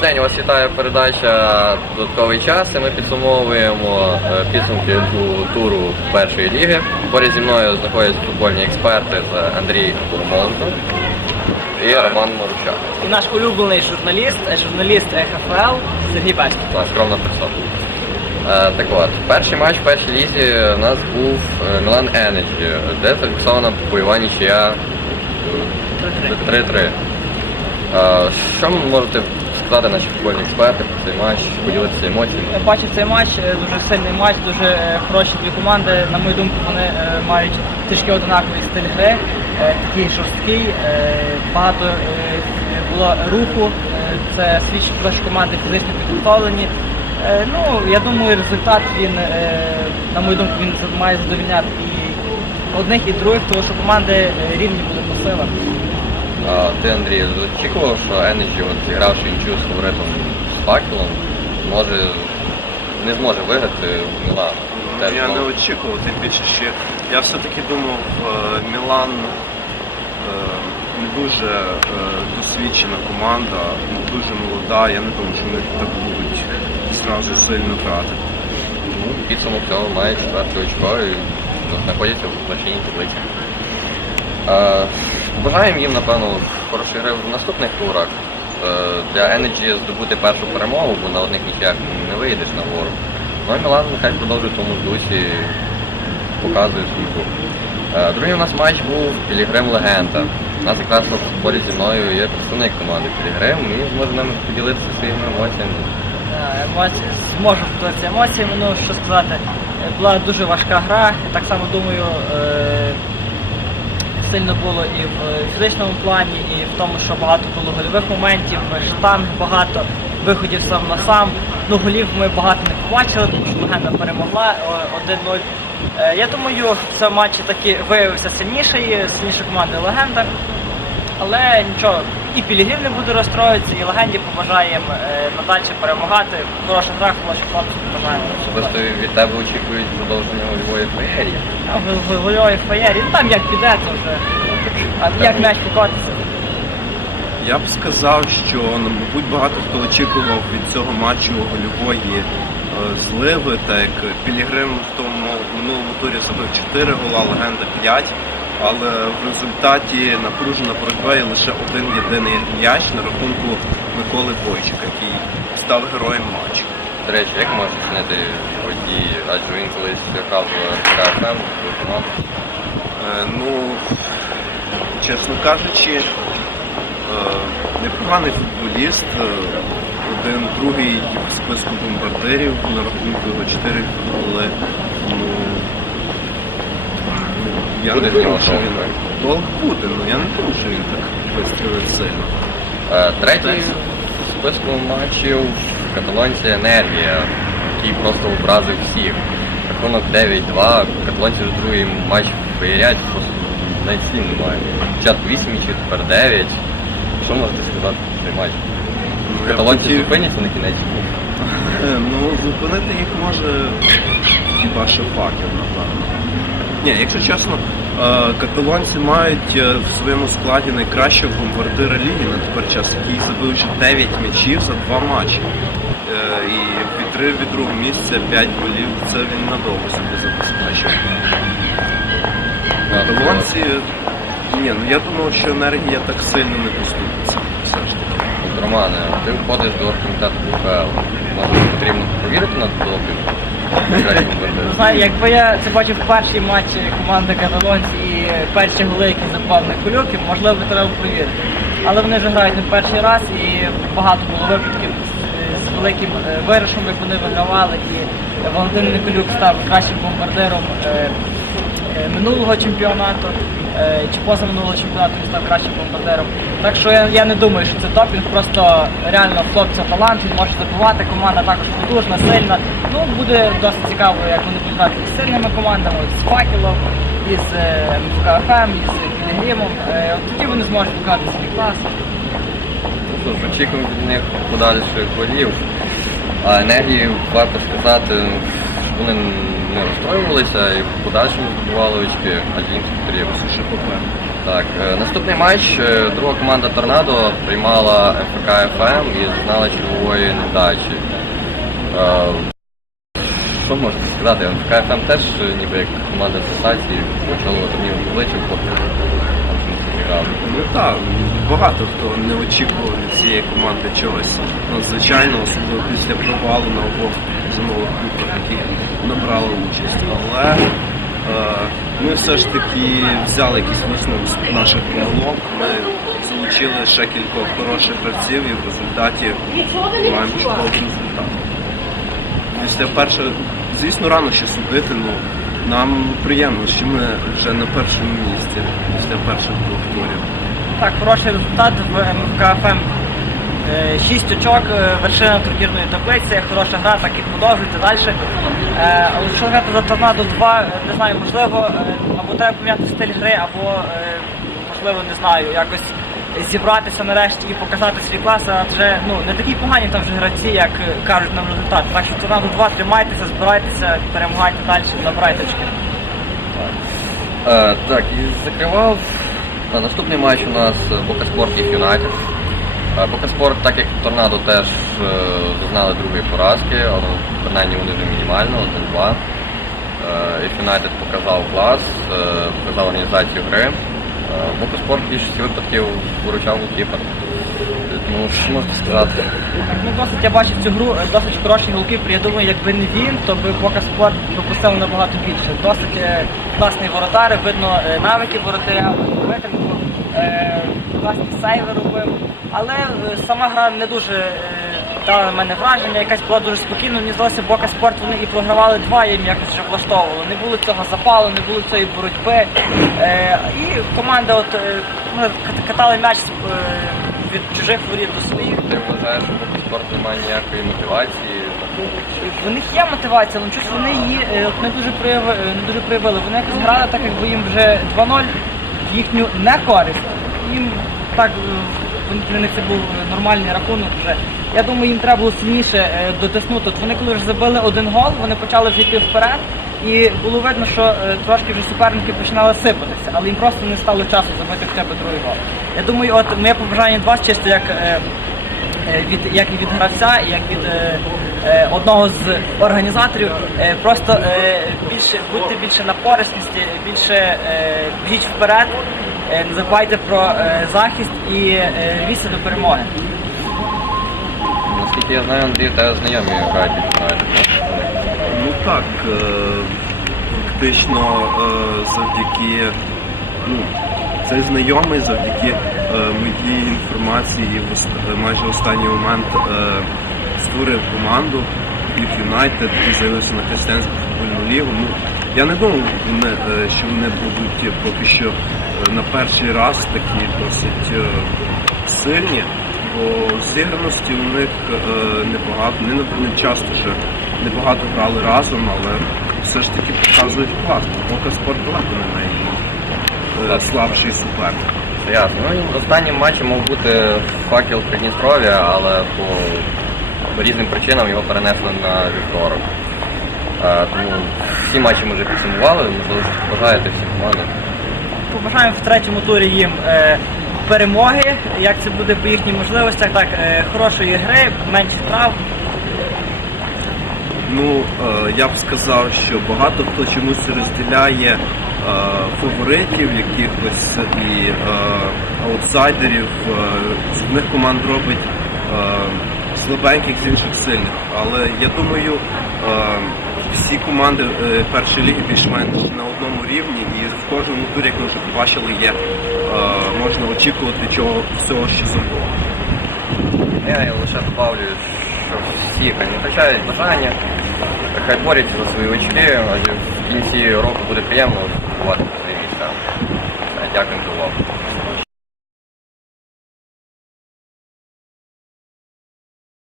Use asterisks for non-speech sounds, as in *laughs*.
Добрий день, вас вітає передача Додатковий час. І ми підсумовуємо е, підсумки ту- туру першої ліги. Поряд зі мною знаходяться футбольні експерти Андрій Курмоленко і Роман Марущак. І наш улюблений журналіст, е, журналіст ХФЛ Сергій Бачків. Та скромна персона. Е, Так от, перший матч в першій лізі у нас був Мілан Енерджі, де зафіксована бойова нічия 3-3. Е, Що ви можете сказати наші футбольні експерти про цей матч, поділитися емоціями? Я бачив цей матч, е, дуже сильний матч, дуже е, хороші дві команди. На мою думку, вони е, мають трішки однаковий стиль гри, такий жорсткий, багато було руху. Це свідчить про що команди фізично підготовлені. Ну, я думаю, результат він, на мою думку, він має задовільняти і одних, і других, тому що команди рівні були по силах. Ти, Андрій, очікував, що Energy, от зігравши інчу з фаворитом з факелом, може не зможе виграти в Мілану. Теж, Я ну, не очікував, тим більше ще. Я все-таки думав, е, Мілан е, не дуже е, досвідчена команда, не дуже молода. Я не думаю, що вони так будуть зразу сильно грати. ну, підсумок цього має четверте очко і ну, знаходяться в вершині таблиці. Е, Бажаємо їм, напевно, хорошої гри в наступних турах. Е, Для Energy здобути першу перемогу, бо на одних нічиях не вийдеш на гору. Ну і Мілан нехай продовжує в тому ж дусі, показує свій гру. Е, Другий у нас матч був Пілігрим Легенда. У нас якраз на футболі зі мною є представник команди Пілігрим і зможе нам поділитися своїми емоціями. Е, емоції, зможу поділитися емоціями. Ну, що сказати, була дуже важка гра. Я так само думаю, сильно було і в е, фізичному плані, і в тому, що багато було гольових моментів, штанг багато, виходів сам на сам. Ну, голів ми багато не побачили, тому що легенда перемогла е, 1-0. Е, Я думаю, в цьому матчі таки виявився сильніший, сильніша команда легенда. Але нічого, і Пілігрим не буде розстроїтися, і легенді побажаємо е, надалі перемагати. Хороша гра, хороші хлопці побажаємо. Особисто від тебе очікують продовження гольової феєрії. А в- в гольовій феєрі, ну там як піде, то вже. А як м'яч покотиться. Я б сказав, що ну, мабуть багато хто очікував від цього матчу гольової е, зливи, так як Пілігрим в тому минулому турі забив 4 гола, легенда 5. Але в результаті напружена боротьба і лише один єдиний м'яч на рахунку Миколи Бойчика, який став героєм матчу. До речі, як можеш оцінити його дії, адже він колись грав в КФМ, команду. Ну, чесно кажучи, е, непоганий футболіст, е, один другий в списку бомбардирів на рахунку його 4 голи. Ну, ну, я Буде не думаю, що він толк буде, ну я не думаю, що він так вистрілить сильно. Е, Третій в списку матчів каталонці Енергія, який просто образив всіх. Рахунок 9-2, каталонці вже другий матч виявляють, просто навіть слів немає. Спочатку 8 м'ячів, тепер 9. Що можете сказати про цей матч? Ну, я Каталонці хотів- зупиняться на кінець? Е, Ну, зупинити їх може хіба що факел, напевно. Ні, якщо чесно, е, каталонці мають е, в своєму складі найкращого бомбардира ліги на тепер час, який забив вже 9 м'ячів за два матчі. Е, І відкрив від другого місця 5 голів. Це він надовго собі забезпечив. Каталонці. Ні, ну я думав, що енергія так сильно не поступиться. Все ж таки. От, Романе, ти входиш до оргкомітету УПЛ. Може потрібно повірити на допінг? *laughs* Знаю, якби я це бачив в першій матчі команди каталонці і перші голи, які забав на кулюки, можливо, би треба повірити. Але вони вже грають не перший раз і багато було випадків з, великим е, виграшем, як вони вигравали. І Валентин Николюк став кращим бомбардиром е, минулого чемпіонату. е, Чи позаминулого чемпіонату він став кращим бомбардиром. Так що я, я не думаю, що це топ. Він просто реально хлопця талант, він може забувати. Команда також потужна, сильна. Ну буде досить цікаво, як вони будуть грати з сильними командами, з факелом, із е, із Пілігримом. Е, тоді вони зможуть показати свій клас. Що очікуємо від них подальших голів. А енергії варто сказати, щоб вони не розстроювалися і в подальшому здобували очки, адже їм потрібно. Так. Так, е, наступний матч. е, Друга команда Торнадо приймала МФК ФМ і зазнала чергової невдачі. Е, Що можна сказати? МФК ФМ теж е, ніби як команда сенсації очолила турнір там щось. Ну так, багато хто не очікував від цієї команди чогось надзвичайного, особливо після провалу на обох зимових кубках, які набрали участь. Але е, ми все ж таки взяли якісь висновки з наших помилок. Ми залучили ще кількох хороших гравців і в результаті маємо чудовий результат. Після першого, звісно, рано ще судити, ну нам приємно, що ми вже на першому місці після перших двох турів. Так, хороший результат в МКФМ. 6 очок, е, вершина турнірної таблиці, хороша гра, так і продовжується далі. Е, якщо грати за торнадо 2, е, не знаю, можливо, е, або треба поміняти стиль гри, або е, можливо, не знаю, якось зібратися нарешті і показати свій клас, адже ну, не такі погані там вже гравці, як е, кажуть нам результат. Так що торнадо 2 тримайтеся, збирайтеся, перемагайте далі, набирайте очки. Е, так, і закривав е, наступний матч у нас е, Бокаспорт їх Юнайтед. Е, Бокаспорт, так як Торнадо теж е, зазнали другої поразки, але принаймні вони вже мінімально, 1-2. Е, Їх Юнайтед показав клас, е, показав організацію гри. Е, Бокаспорт в більшості випадків виручав голкіпер. Е, Тому що можна сказати? Ну досить я бачив цю гру, е, досить хороший голкіпер. Я думаю, якби не він, то би Бока Спорт пропустив набагато більше. Досить е, класний воротар, видно е, навики воротаря, витримку, е, класні сейви робив. Але е, сама гра не дуже е, дала на мене враження, якась була дуже спокійна. Мені здалося, Бока Спорт вони і програвали два, їм якось вже влаштовувало. Не було цього запалу, не було цієї боротьби. І команда от, ну, катали м'яч від чужих воріт до своїх. Ти вважаєш, що Бокаспорт немає ніякої мотивації? В них є мотивація, але щось вони її не дуже прояви, не дуже проявили. Вони якось грали так, якби їм вже 2-0 в їхню не користь. Їм так е, для них це був нормальний рахунок вже. Я думаю, їм треба було сильніше е, дотиснути. От вони коли вже забили один гол, вони почали вже йти вперед. І було видно, що е, трошки вже суперники починали сипатися, але їм просто не стало часу забити хоча б другий гол. Я думаю, от моє побажання два чисто як від як і від гравця, як від е, е, одного з організаторів. Е, просто е, більше будьте більше напористості, більше е, біжіть вперед, е, не забувайте про е, захист і е, рвіться до перемоги. Наскільки я знаю, Андрій, те знайомі грають Ну так, е, фактично е, завдяки ну, цей знайомий завдяки е, моїй інформації в майже останній момент е, створив команду Ліг Юнайтед і заявився на християнську футбольну лігу. Ну, я не думав, е, що вони будуть поки що е, на перший раз такі досить е, сильні, бо зіграності у них е, небагато, не, не часто ще небагато грали разом, але все ж таки показують клас. Поки спорт не найслабший суперник. Ясно. Ну, останнім матчі мав бути факел Придністров'я, але по різним причинам його перенесли на вівторок. Е, Тому всі матчі ми вже підсумували, можливо, щось бажаєте всім командам. Побажаємо в третьому турі їм е, перемоги, як це буде по їхніх можливостях, так, е, хорошої гри, менше трав. Ну, е, я б сказав, що багато хто чомусь розділяє фаворитів якихось і е, аутсайдерів. Е, з одних команд робить е, слабеньких, з інших сильних. Але я думаю, е, всі команди е, першої ліги більш-менш на одному рівні, і в кожному турі, як ми вже побачили, є е, можна очікувати чого всього, що завгодно. Я лише добавлю, що всі хай бажання, хай борються за свої очки, адже в кінці року буде приємно бувати свої місця. Все, Дякую за увагу.